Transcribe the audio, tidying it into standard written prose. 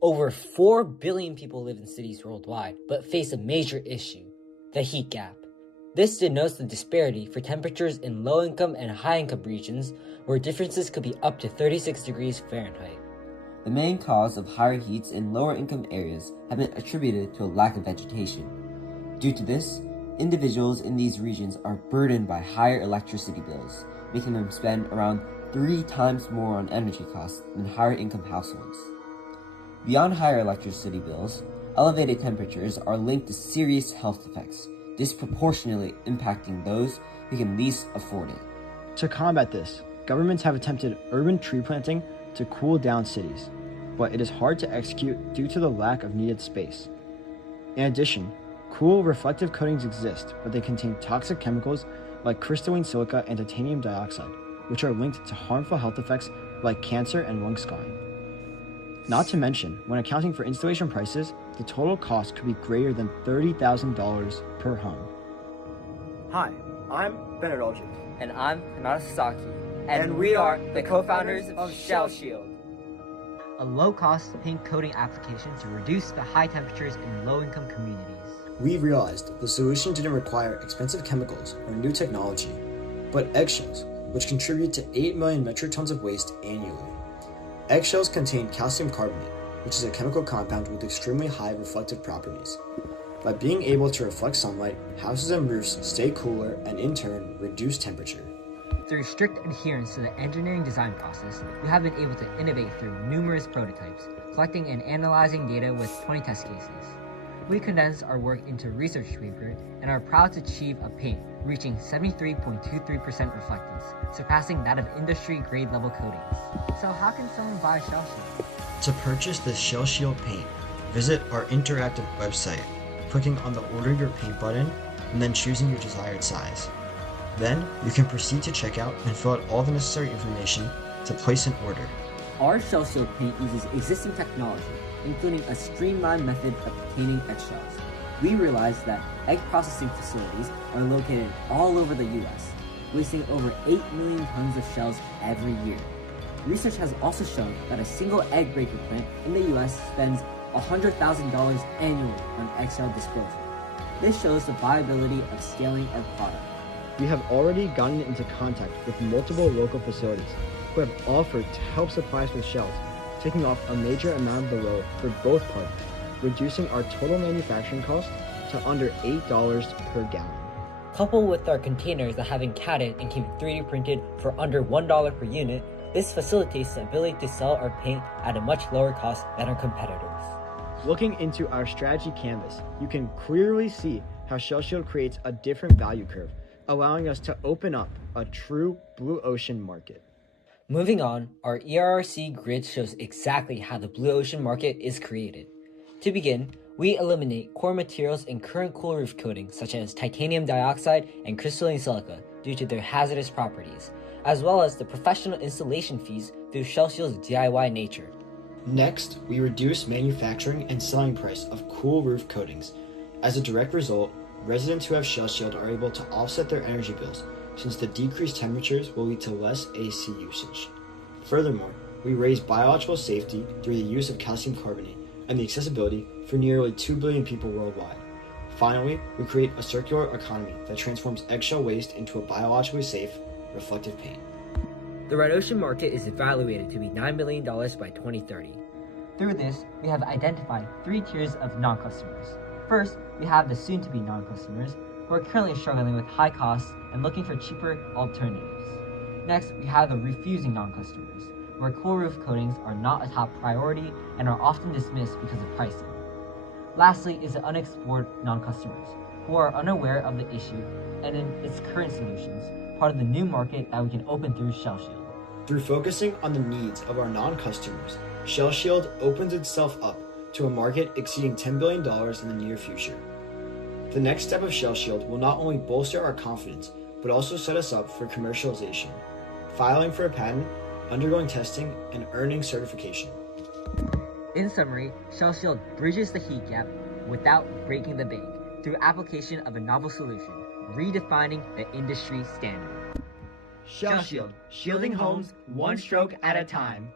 Over 4 billion people live in cities worldwide, but face a major issue, the heat gap. This denotes the disparity for temperatures in low-income and high-income regions, where differences could be up to 36 degrees Fahrenheit. The main cause of higher heats in lower-income areas have been attributed to a lack of vegetation. Due to this, individuals in these regions are burdened by higher electricity bills, making them spend around 3 times more on energy costs than higher-income households. Beyond higher electricity bills, elevated temperatures are linked to serious health effects, disproportionately impacting those who can least afford it. To combat this, governments have attempted urban tree planting to cool down cities, but it is hard to execute due to the lack of needed space. In addition, cool reflective coatings exist, but they contain toxic chemicals like crystalline silica and titanium dioxide, which are linked to harmful health effects like cancer and lung scarring. Not to mention, when accounting for installation prices, the total cost could be greater than $30,000 per home. Hi, I'm Bennett Aldridge. And I'm Kanata Sasaki. And we are the co-founders of ShellShield, a low-cost paint coating application to reduce the high temperatures in low-income communities. We realized the solution didn't require expensive chemicals or new technology, but eggshells, which contribute to 8 million metric tons of waste annually. Eggshells contain calcium carbonate, which is a chemical compound with extremely high reflective properties. By being able to reflect sunlight, houses and roofs stay cooler and in turn reduce temperature. Through strict adherence to the engineering design process, we have been able to innovate through numerous prototypes, collecting and analyzing data with 20 test cases. We condensed our work into a research paper and are proud to achieve a paint reaching 73.23% reflectance, surpassing that of industry-grade level coatings. So how can someone buy ShellShield? To purchase the ShellShield paint, visit our interactive website, clicking on the Order Your Paint button, and then choosing your desired size. Then, you can proceed to checkout and fill out all the necessary information to place an order. Our ShellShield paint uses existing technology, including a streamlined method of obtaining eggshells. We realized that egg processing facilities are located all over the U.S., wasting over 8 million tons of shells every year. Research has also shown that a single egg breaker plant in the U.S. spends $100,000 annually on eggshell disposal. This shows the viability of scaling our product. We have already gotten into contact with multiple local facilities who have offered to help supply us with shells, taking off a major amount of the load for both parties, reducing our total manufacturing cost to under $8 per gallon. Coupled with our containers that have been catted and can be 3D printed for under $1 per unit, this facilitates the ability to sell our paint at a much lower cost than our competitors. Looking into our strategy canvas, you can clearly see how ShellShield creates a different value curve, allowing us to open up a true blue ocean market. Moving on, our ERRC grid shows exactly how the blue ocean market is created. To begin, we eliminate core materials in current cool roof coatings such as titanium dioxide and crystalline silica due to their hazardous properties, as well as the professional installation fees through ShellShield's DIY nature. Next, we reduce manufacturing and selling price of cool roof coatings. As a direct result, residents who have ShellShield are able to offset their energy bills, since the decreased temperatures will lead to less AC usage. Furthermore, we raise biological safety through the use of calcium carbonate and the accessibility for nearly 2 billion people worldwide. Finally, we create a circular economy that transforms eggshell waste into a biologically safe, reflective paint. The red ocean market is evaluated to be $9 billion by 2030. Through this, we have identified 3 tiers of non-customers. First, we have the soon-to-be non-customers who are currently struggling with high costs and looking for cheaper alternatives. Next, we have the refusing non-customers, where cool roof coatings are not a top priority and are often dismissed because of pricing. Lastly is the unexplored non-customers, who are unaware of the issue and in its current solutions, part of the new market that we can open through ShellShield. Through focusing on the needs of our non-customers, ShellShield opens itself up to a market exceeding $10 billion in the near future. The next step of ShellShield will not only bolster our confidence, but also set us up for commercialization, filing for a patent, undergoing testing, and earning certification. In summary, ShellShield bridges the heat gap without breaking the bank through application of a novel solution, redefining the industry standard. ShellShield, shielding homes one stroke at a time.